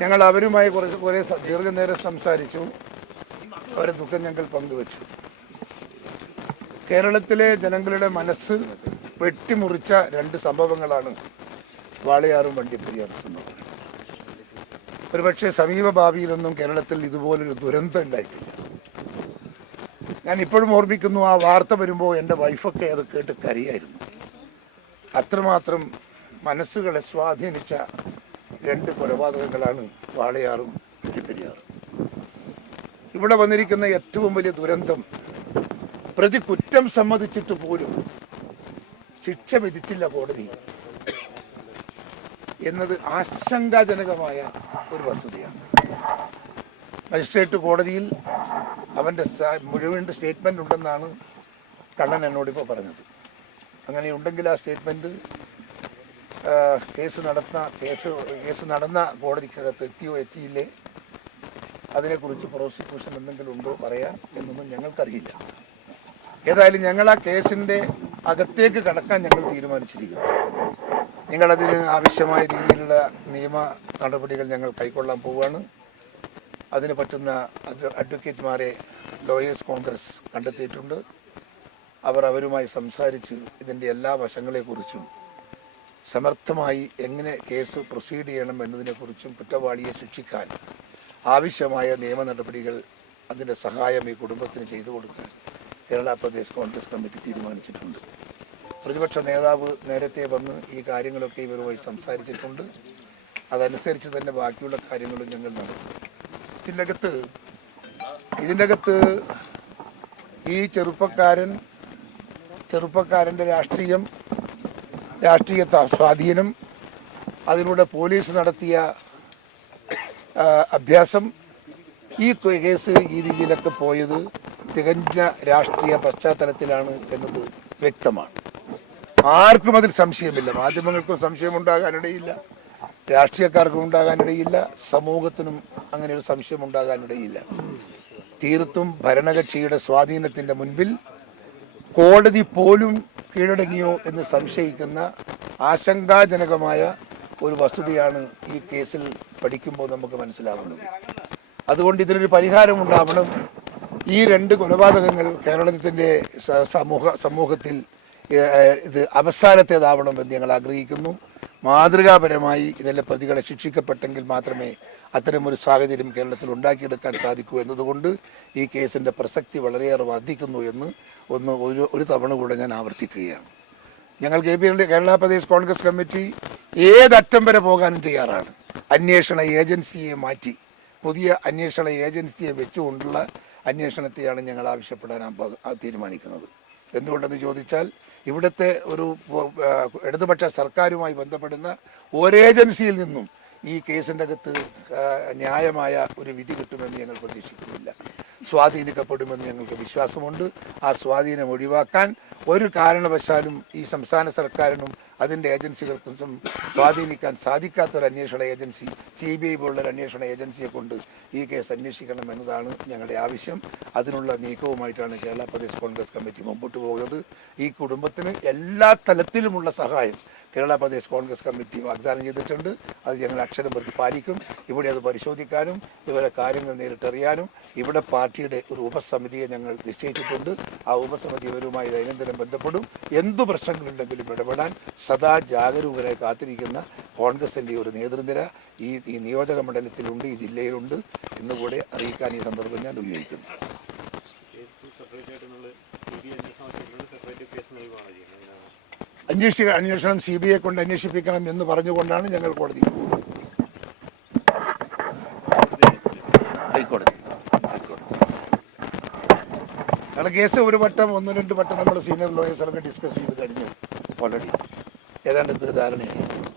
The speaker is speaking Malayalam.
ഞങ്ങൾ അവരുമായി കുറച്ച് കുറേ ദീർഘനേരം സംസാരിച്ചു. അവരെ ദുഃഖം ഞങ്ങൾ പങ്കുവച്ചു. കേരളത്തിലെ ജനങ്ങളുടെ മനസ്സ് വെട്ടിമുറിച്ച രണ്ട് സംഭവങ്ങളാണ് വാളയാറും വണ്ടിപ്പെരിയാർ സംഭവം ഒരുപക്ഷെ സമീപ ഭാവിയിലൊന്നും കേരളത്തിൽ ഇതുപോലൊരു ദുരന്തം ഉണ്ടായിട്ടില്ല. ഞാൻ ഇപ്പോഴും ഓർമ്മിക്കുന്നു ആ വാർത്ത വരുമ്പോൾ എന്റെ വൈഫൊക്കെ അത് കേട്ട് കരയായിരുന്നു. അത്രമാത്രം മനസ്സുകളെ സ്വാധീനിച്ച രണ്ട് കൊലപാതകങ്ങളാണ് വാളയാറും കുറ്റിപ്പെരിയാറും. ഇവിടെ വന്നിരിക്കുന്ന ഏറ്റവും വലിയ ദുരന്തം പ്രതി കുറ്റം സമ്മതിച്ചിട്ട് പോലും ശിക്ഷ വിധിച്ചില്ല കോടതി എന്നത് ആശങ്കാജനകമായ ഒരു വസ്തുതയാണ്. മജിസ്ട്രേറ്റ് കോടതിയിൽ അവന്റെ മുഴുവൻ സ്റ്റേറ്റ്മെന്റ് ഉണ്ടെന്നാണ് കണ്ണൻ എന്നോടിപ്പോൾ പറഞ്ഞത്. അങ്ങനെയുണ്ടെങ്കിൽ ആ സ്റ്റേറ്റ്മെന്റ് കേസ് നടന്ന കേസ് കേസ് നടന്ന കോടതിക്കകത്ത് എത്തിയോ എത്തിയില്ലേ? അതിനെക്കുറിച്ച് പ്രോസിക്യൂഷൻ എന്തെങ്കിലും ഉണ്ടോ പറയാം എന്നൊന്നും ഞങ്ങൾക്കറിയില്ല. ഏതായാലും ഞങ്ങൾ ആ കേസിന്റെ അകത്തേക്ക് കടക്കാൻ ഞങ്ങൾ തീരുമാനിച്ചിരിക്കുന്നു. ഞങ്ങളതിന് ആവശ്യമായ രീതിയിലുള്ള നിയമ നടപടികൾ ഞങ്ങൾ കൈക്കൊള്ളാൻ പോവുകയാണ്. അതിന് പറ്റുന്ന അഡ്വക്കേറ്റുമാരെ ലോയേഴ്സ് കോൺഗ്രസ് കണ്ടെത്തിയിട്ടുണ്ട്. അവർ അവരുമായി സംസാരിച്ച് ഇതിന്റെ എല്ലാ വശങ്ങളെക്കുറിച്ചും സമർത്ഥമായി എങ്ങനെ കേസ് പ്രൊസീഡ് ചെയ്യണം എന്നതിനെക്കുറിച്ചും കുറ്റവാളിയെ ശിക്ഷിക്കാൻ ആവശ്യമായ നിയമ നടപടികൾ അതിന്റെ സഹായം ഈ കുടുംബത്തിന് ചെയ്തു കൊടുക്കാൻ കേരള പ്രദേശ് കോൺഗ്രസ് കമ്മിറ്റി തീരുമാനിച്ചിട്ടുണ്ട്. പ്രതിപക്ഷ നേതാവ് നേരത്തെ വന്ന് ഈ കാര്യങ്ങളൊക്കെ ഇവരുമായി സംസാരിച്ചിട്ടുണ്ട്. അതനുസരിച്ച് തന്നെ ബാക്കിയുള്ള കാര്യങ്ങളും ഞങ്ങൾ നടത്തും. ഇതിനകത്ത് ഇതിനകത്ത് ഈ ചെറുപ്പക്കാരൻ ചെറുപ്പക്കാരന്റെ രാഷ്ട്രീയം രാഷ്ട്രീയ സ്വാധീനം അതിലൂടെ പോലീസ് നടത്തിയ അഭ്യാസം ഈ കേസ് ഈ രീതിയിലൊക്കെ പോയത് തികഞ്ഞ രാഷ്ട്രീയ പശ്ചാത്തലത്തിലാണ് എന്നത് വ്യക്തമാണ്. ആർക്കും അതിൽ സംശയമില്ല. മാധ്യമങ്ങൾക്കും സംശയം സംശയമുണ്ടാകാനിടയില്ല. രാഷ്ട്രീയക്കാർക്കും ഉണ്ടാകാനിടയില്ല. സമൂഹത്തിനും അങ്ങനെ ഒരു സംശയം ഉണ്ടാകാനിടയില്ല തീർത്തും ഭരണകക്ഷിയുടെ സ്വാധീനത്തിന്റെ മുൻപിൽ കോടതി പോലും കീഴടങ്ങിയോ എന്ന് സംശയിക്കുന്ന ആശങ്കാജനകമായ ഒരു വസ്തുതയാണ് ഈ കേസിൽ പഠിക്കുമ്പോൾ നമുക്ക് മനസ്സിലാവുന്നത്. അതുകൊണ്ട് ഇതിനൊരു പരിഹാരം ഉണ്ടാവണം. ഈ രണ്ട് കൊലപാതകങ്ങൾ കേരളത്തിന്റെ സമൂഹ സമൂഹത്തിൽ ഇത് അവസാനത്തേതാവണം എന്ന് ഞങ്ങൾ ആഗ്രഹിക്കുന്നു. മാതൃകാപരമായി ഇതിലെ പ്രതികളെ ശിക്ഷിക്കപ്പെട്ടെങ്കിൽ മാത്രമേ അത്തരമൊരു സാഹചര്യം കേരളത്തിൽ ഉണ്ടാക്കിയെടുക്കാൻ സാധിക്കൂ എന്നതുകൊണ്ട് ഈ കേസിന്റെ പ്രസക്തി വളരെയേറെ വർദ്ധിക്കുന്നു എന്ന് ഒന്ന് ഒരു ഒരു തവണ കൂടെ ഞാൻ ആവർത്തിക്കുകയാണ്. ഞങ്ങൾ K P Kerala Pradesh Congress committee ഏതറ്റം വരെ പോകാനും തയ്യാറാണ്. അന്വേഷണ ഏജൻസിയെ മാറ്റി പുതിയ അന്വേഷണ ഏജൻസിയെ വെച്ചുകൊണ്ടുള്ള അന്വേഷണത്തെയാണ് ഞങ്ങൾ ആവശ്യപ്പെടാൻ തീരുമാനിക്കുന്നത്. എന്തുകൊണ്ടെന്ന് ചോദിച്ചാൽ ഇവിടുത്തെ ഒരു ഇടതുപക്ഷ സർക്കാരുമായി ബന്ധപ്പെടുന്ന ഒരേജൻസിയിൽ നിന്നും ഈ കേസിന്റെ അകത്ത് ന്യായമായ ഒരു വിധി കിട്ടുമെന്ന് ഞങ്ങൾ പ്രതീക്ഷിക്കുന്നില്ല. സ്വാധീനിക്കപ്പെടുമെന്ന് ഞങ്ങൾക്ക് വിശ്വാസമുണ്ട്. ആ സ്വാധീനം ഒഴിവാക്കാൻ ഒരു കാരണവശാലും ഈ സംസ്ഥാന സർക്കാരിനും അതിന്റെ ഏജൻസികൾക്കും സ്വാധീനിക്കാൻ സാധിക്കാത്ത ഒരു അന്വേഷണ ഏജൻസി സി ബി ഐ പോലുള്ള ഒരു അന്വേഷണ ഏജൻസിയെ കൊണ്ട് ഈ കേസ് അന്വേഷിക്കണം എന്നതാണ് ഞങ്ങളുടെ ആവശ്യം. അതിനുള്ള നീക്കവുമായിട്ടാണ് കേരള പ്രദേശ് കോൺഗ്രസ് കമ്മിറ്റി മുമ്പോട്ട് പോകുന്നത്. ഈ കുടുംബത്തിന് എല്ലാ തലത്തിലുമുള്ള സഹായം കേരള പ്രദേശ് കോൺഗ്രസ് കമ്മിറ്റി വാഗ്ദാനം ചെയ്തിട്ടുണ്ട്. അത് ഞങ്ങൾ അക്ഷരം പ്രതി പാലിക്കും. ഇവിടെ അത് പരിശോധിക്കാനും ഇവരെ കാര്യങ്ങൾ നേരിട്ടറിയാനും ഇവിടെ പാർട്ടിയുടെ ഒരു ഉപസമിതിയെ ഞങ്ങൾ നിശ്ചയിച്ചിട്ടുണ്ട്. ആ ഉപസമിതി ഇവരുമായി ദൈനംദിനം ബന്ധപ്പെടും. എന്തു പ്രശ്നങ്ങളുണ്ടെങ്കിലും ഇടപെടാൻ സദാ ജാഗരൂകരായി കാത്തിരിക്കുന്ന കോൺഗ്രസിന്റെ ഒരു നേതൃനിര ഈ ഈ നിയോജക മണ്ഡലത്തിലുണ്ട് ഈ ജില്ലയിലുണ്ട് എന്നുകൂടെ അറിയിക്കാൻ ഈ സന്ദർഭം ഞാൻ ഉപയോഗിക്കുന്നു സെപ്പറേറ്റ് ആയിട്ട് നമ്മൾ സി കേസ് നൽകുകയാണ് ചെയ്യുന്നത് അതിനാണ് അന്വേഷിക്ക അന്വേഷണം സി ബി ഐ കൊണ്ട് അന്വേഷിപ്പിക്കണം എന്ന് പറഞ്ഞുകൊണ്ടാണ് ഞങ്ങൾ കോടതി ഹൈക്കോടതി. ഞങ്ങൾ കേസ് ഒരു വട്ടം ഒന്ന് രണ്ട് വട്ടം നമ്മൾ സീനിയർ ലോയേഴ്സ് ഡിസ്കസ് ചെയ്ത് കഴിഞ്ഞു. ഓൾറെഡി ഏതാണ്ട് ഇതൊരു ധാരണയായി.